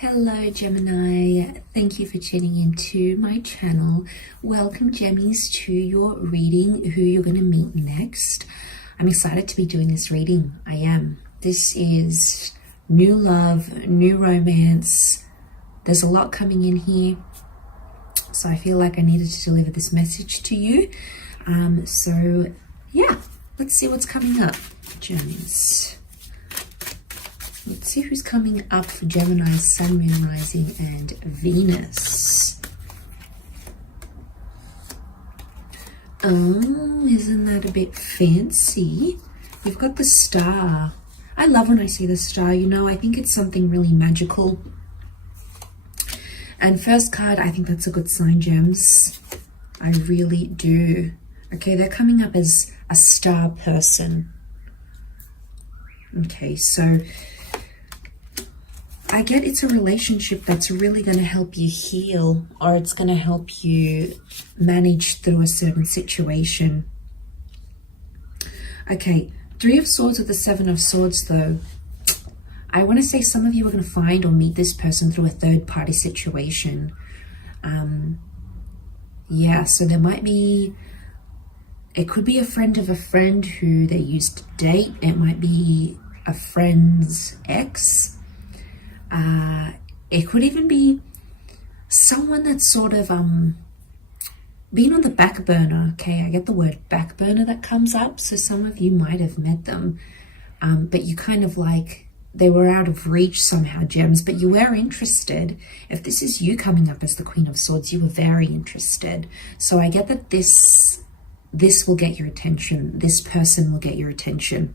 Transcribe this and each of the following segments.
Hello Gemini, thank you for tuning into my channel. Welcome Gemmies to your reading, who you're going to meet next. I'm excited to be doing this reading. I am. This is new love, new romance. There's a lot coming in here. So I feel like I needed to deliver this message to you. So yeah, let's see what's coming up, Gems. Let's see who's coming up for Gemini, Sun, Moon, Rising, and Venus. Oh, isn't that a bit fancy? You've got the star. I love when I see the star, you know, I think it's something really magical. And first card, I think that's a good sign, Gems. I really do. Okay, they're coming up as a star person. Okay, so I get it's a relationship that's really going to help you heal, or it's going to help you manage through a certain situation. Okay, Three of Swords with the Seven of Swords though. I want to say some of you are going to find or meet this person through a third-party situation. Yeah, so there might be, it could be a friend of a friend who they used to date. It might be a friend's ex. It could even be someone that's sort of been on the back burner. Okay, I get the word back burner that comes up. So some of you might have met them, but you kind of like, they were out of reach somehow, Gems, but you were interested. If this is you coming up as the Queen of Swords, you were very interested. So I get that this will get your attention. This person will get your attention.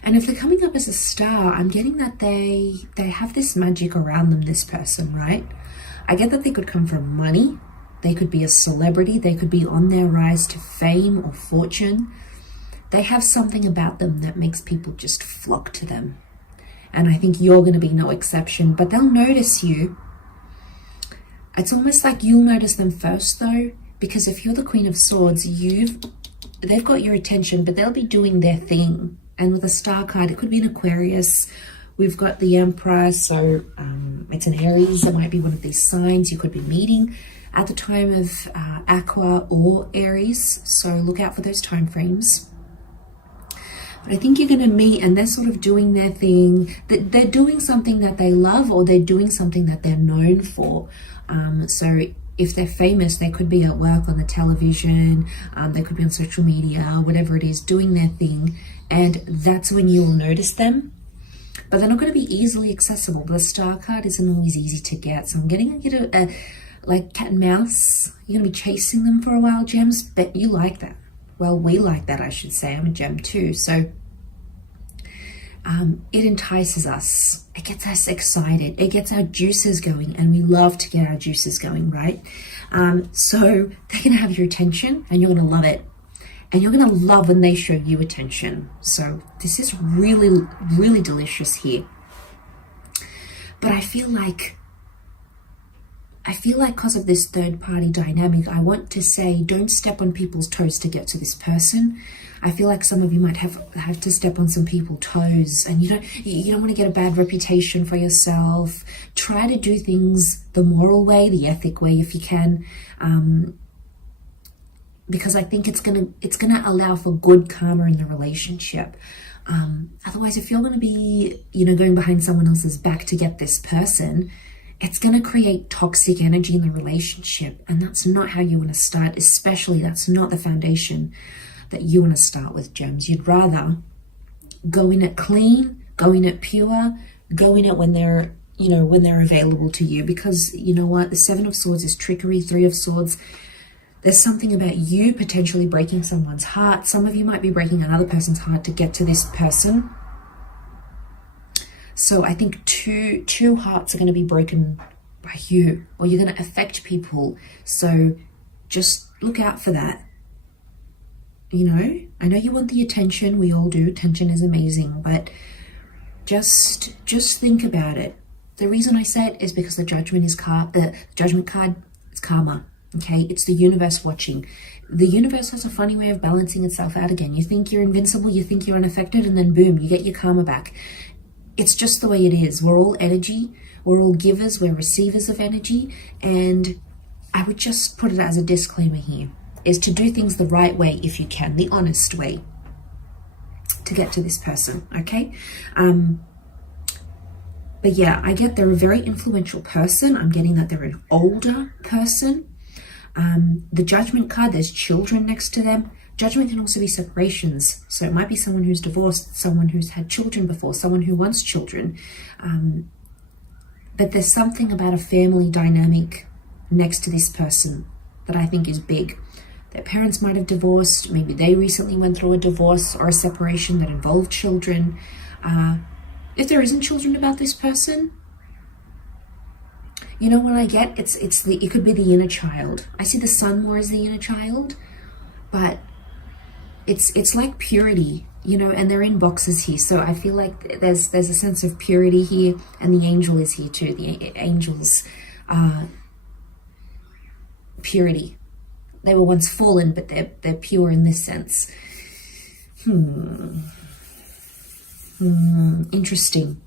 And if they're coming up as a star, I'm getting that they have this magic around them, this person, right? I get that they could come from money. They could be a celebrity. They could be on their rise to fame or fortune. They have something about them that makes people just flock to them. And I think you're going to be no exception, but they'll notice you. It's almost like you'll notice them first though, because if you're the Queen of Swords, they've got your attention, but they'll be doing their thing. And with a star card, it could be an Aquarius. We've got the Emperor, so it's an Aries. It might be one of these signs you could be meeting at the time of Aqua or Aries. So look out for those time frames. But I think you're going to meet, and they're sort of doing their thing. They're doing something that they love, or they're doing something that they're known for. So if they're famous, they could be at work on the television. They could be on social media, whatever it is, doing their thing. And that's when you'll notice them. But they're not going to be easily accessible. The star card isn't always easy to get. So I'm getting a like cat and mouse. You're going to be chasing them for a while, Gems. But you like that. Well, we like that, I should say. I'm a gem too. So it entices us. It gets us excited. It gets our juices going. And we love to get our juices going, right? So they're going to have your attention and you're going to love it. And you're going to love when they show you attention. So this is really, really delicious here. But I feel like because of this third party dynamic, I want to say, don't step on people's toes to get to this person. I feel like some of you might have to step on some people's toes, and you don't want to get a bad reputation for yourself. Try to do things the moral way, the ethic way, if you can. Because I think it's gonna allow for good karma in the relationship. Otherwise, if you're gonna be, going behind someone else's back to get this person, it's gonna create toxic energy in the relationship, and that's not how you want to start. Especially, that's not the foundation that you want to start with, Gems. You'd rather go in it clean, go in it pure, go in it when they're available to you. Because you know what, the Seven of Swords is trickery. Three of Swords, there's something about you potentially breaking someone's heart. Some of you might be breaking another person's heart to get to this person. So I think two hearts are going to be broken by you, or you're going to affect people. So just look out for that. I know you want the attention. We all do. Attention is amazing, but just think about it. The reason I say it is because the Judgment card is karma. Okay, it's the universe watching. The universe has a funny way of balancing itself out again. You think you're invincible, you think you're unaffected, and then boom, you get your karma back. it's just the way it is. We're all energy. We're all givers. We're receivers of energy. And I would just put it as a disclaimer here, is to do things the right way if you can, the honest way to get to this person, okay? But yeah, I get they're a very influential person. I'm getting that they're an older person. The Judgment card, there's children next to them. Judgment can also be separations. So it might be someone who's divorced, someone who's had children before, someone who wants children. But there's something about a family dynamic next to this person that I think is big. Their parents might have divorced. Maybe they recently went through a divorce or a separation that involved children. If there isn't children about this person, you know what I get? It could be the inner child. I see the sun more as the inner child, but it's like purity, you know, and they're in boxes here. So I feel like there's a sense of purity here, and the angel is here too. The angel's purity. They were once fallen, but they're pure in this sense. Interesting.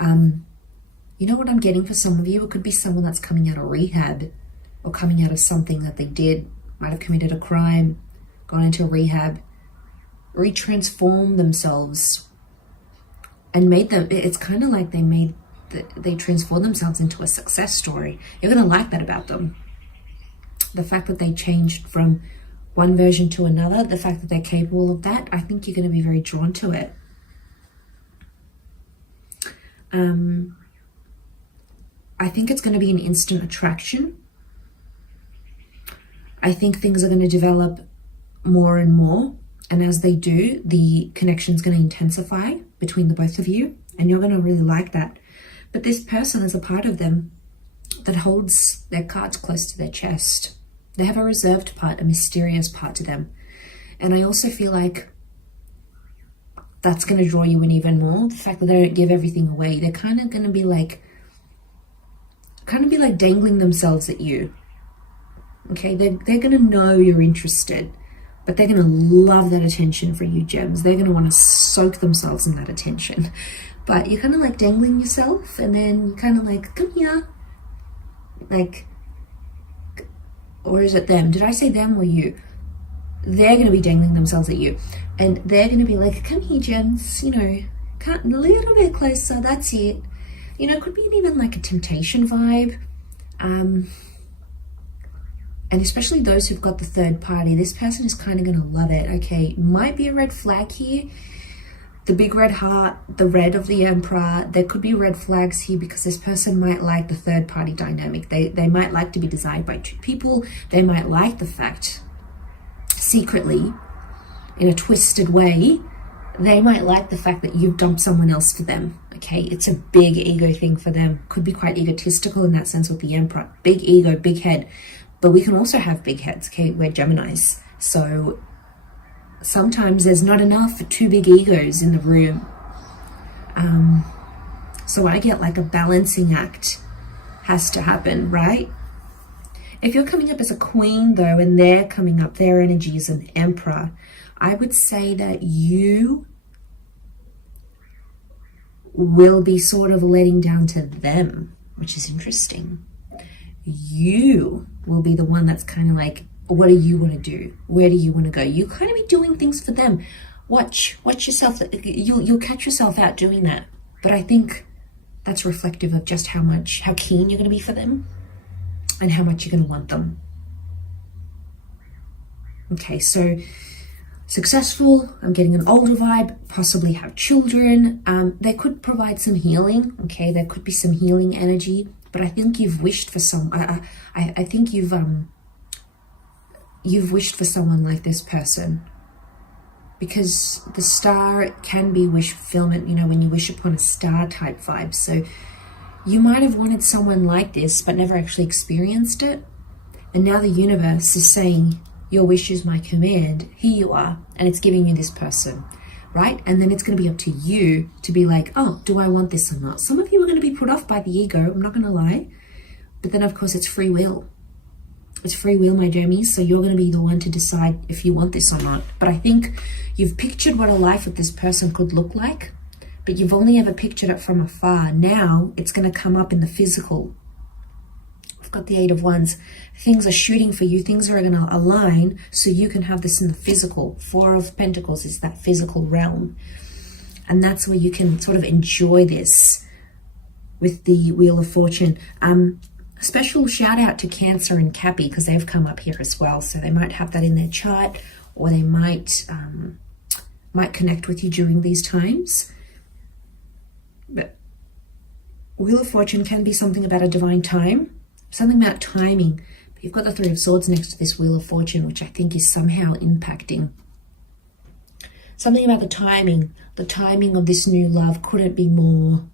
You know what I'm getting for some of you? It could be someone that's coming out of rehab or coming out of something that they did, might have committed a crime, gone into rehab, retransformed themselves and made them, it's kind of like they transformed themselves into a success story. You're going to like that about them. The fact that they changed from one version to another, the fact that they're capable of that, I think you're going to be very drawn to it. I think it's going to be an instant attraction. I think things are going to develop more and more. And as they do, the connection is going to intensify between the both of you. And you're going to really like that. But this person is a part of them that holds their cards close to their chest. They have a reserved part, a mysterious part to them. And I also feel like that's going to draw you in even more. The fact that they don't give everything away. They're kind of going to be like dangling themselves at you. Okay, they're going to know you're interested, but they're going to love that attention for you, gems. They're going to want to soak themselves in that attention. But you're kind of like dangling yourself, and then you're kind of like, come here. Like, or is it them? Did I say them or you? They're going to be dangling themselves at you. And they're going to be like, come here, gems. You know, come a little bit closer. That's it. You know, it could be even like a temptation vibe. And especially those who've got the third party, this person is kind of going to love it. Okay, might be a red flag here. The big red heart, the red of the Emperor. There could be red flags here because this person might like the third party dynamic. They might like to be desired by two people. They might like the fact, secretly, in a twisted way, they might like the fact that you've dumped someone else for them. Okay, it's a big ego thing for them. Could be quite egotistical in that sense with the Emperor. Big ego, big head. But we can also have big heads, okay? We're Geminis. So sometimes there's not enough for two big egos in the room. So I get like a balancing act has to happen, right? If you're coming up as a queen though, and they're coming up, their energy is an Emperor, I would say that you will be sort of letting down to them, which is interesting. You will be the one that's kind of like, what do you want to do? Where do you want to go? You kind of be doing things for them. Watch yourself. You'll catch yourself out doing that. But I think that's reflective of just how keen you're going to be for them and how much you're going to want them. Okay, so successful, I'm getting an older vibe, possibly have children. They could provide some healing. Okay, there could be some healing energy. But I think you've wished for some. I think you've wished for someone like this person, because the star can be wish fulfillment. You know, when you wish upon a star type vibe. So you might have wanted someone like this, but never actually experienced it. And now the universe is saying, your wish is my command. Here you are, and it's giving you this person. Right? And then it's going to be up to you to be like, oh, do I want this or not? Some of you are going to be put off by the ego, I'm not going to lie. But then, of course, it's free will. It's free will, my jammies. So you're going to be the one to decide if you want this or not. But I think you've pictured what a life with this person could look like. but you've only ever pictured it from afar. Now it's going to come up in the physical. I've got the Eight of Wands. Things are shooting for you. Things are going to align so you can have this in the physical. Four of Pentacles is that physical realm. And that's where you can sort of enjoy this with the Wheel of Fortune. Special shout out to Cancer and Cappy, because they've come up here as well. So they might have that in their chart, or they might connect with you during these times. But Wheel of Fortune can be something about a divine time, something about timing. But you've got the Three of Swords next to this Wheel of Fortune, which I think is somehow impacting. Something about the timing. The timing of this new love couldn't be more...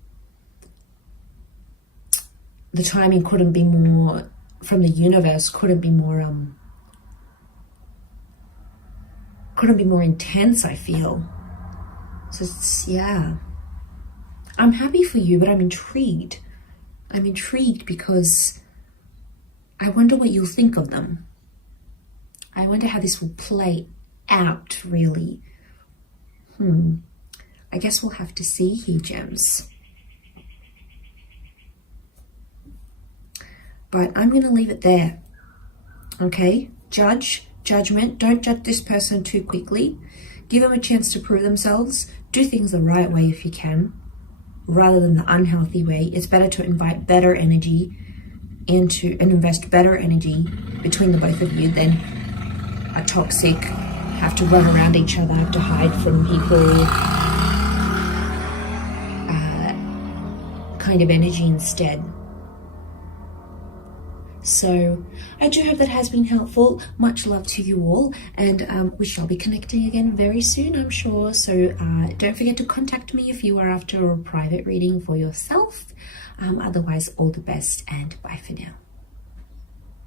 The timing couldn't be more... From the universe, couldn't be more intense, I feel. So it's, yeah. I'm happy for you, but I'm intrigued. I'm intrigued because I wonder what you'll think of them. I wonder how this will play out, really. I guess we'll have to see here, gems. But I'm going to leave it there. Okay? Judgment. Don't judge this person too quickly. Give them a chance to prove themselves. Do things the right way if you can, rather than the unhealthy way. It's better to invite better energy and invest better energy between the both of you than a toxic, have to run around each other, have to hide from people kind of energy instead. So I do hope that has been helpful. Much love to you all, and we shall be connecting again very soon, I'm sure. So don't forget to contact me if you are after a private reading for yourself. Otherwise, all the best, and bye for now.